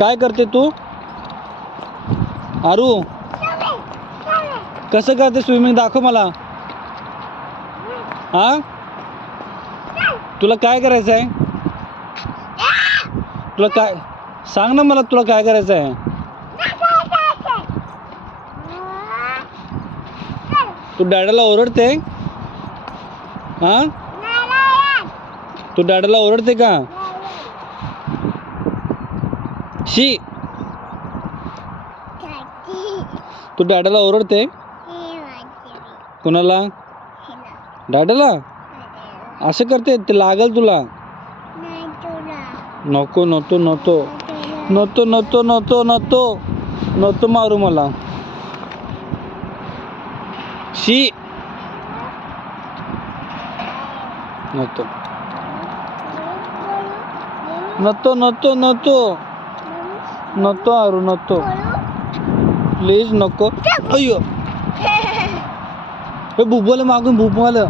काय करते तू आरू? कसं करते स्विमिंग दाखव मला. हा तुला काय करायचं आहे? तुला काय सांग ना मला, तुला काय करायचं आहे? तू डॅडाला ओरडते? हा तू डॅडाला ओरडते का? शी तू डॅडाला ओरडते? कोणाला? डॅडाला? असं करते ते लागल तुला. नको नको नको नको नको नको नको नको मारू मला. शी नको नको नको नको नको आरू नको प्लीज नको. अय्यो हे बुबुला मागून भूप आलं.